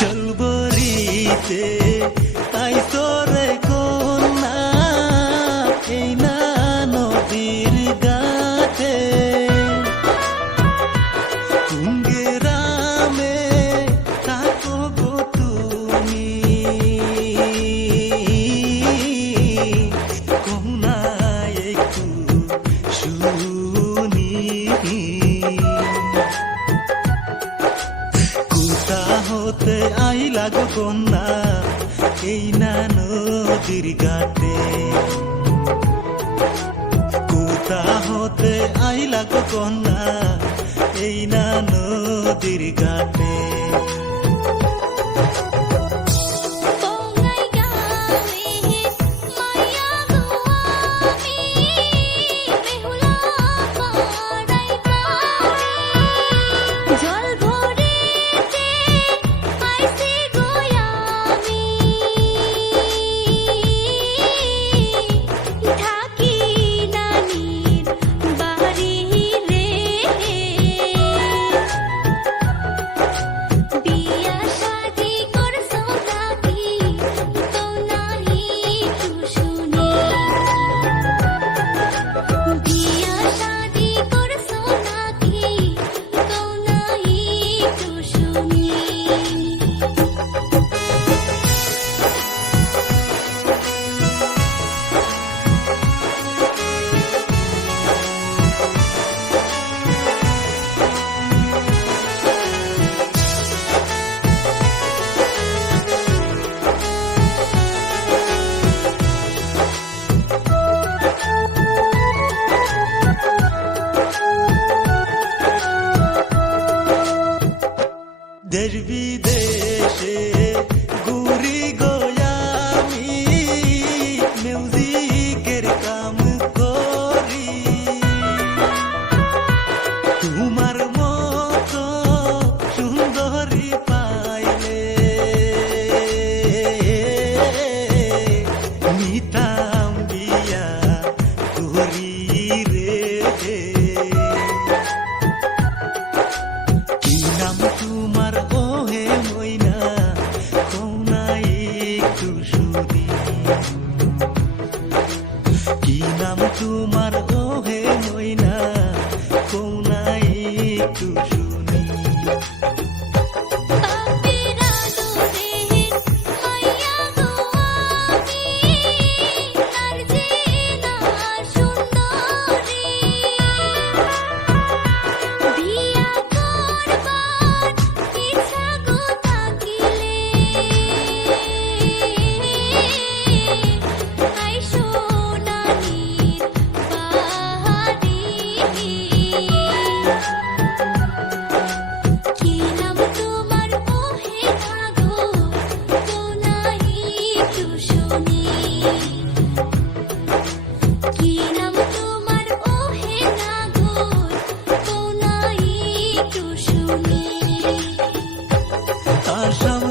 চলবরিতে আইসরে কন্যা এই না নদীর গাতে কুঙ্গেরামে থাকো গো তুমি কহুনা একটু শুনি কোথা হতে আইলা গো কন্যা এই না নদীর ঘাটে কোথা হতে আইলা গো কন্যা এই না নদীর ঘাটে দেশ বিদেশে ঘুরি গোয়ামি মিউজিকের কাম করি তোমার মতো সুন্দরী পাইলে নিতাম বিয়া করি রে কি নাম তোমার ওহে মইনা কৌনা একটু শুনি কি নাম তোমার ওহে মইনা কৌনা একটু শুনি আসাম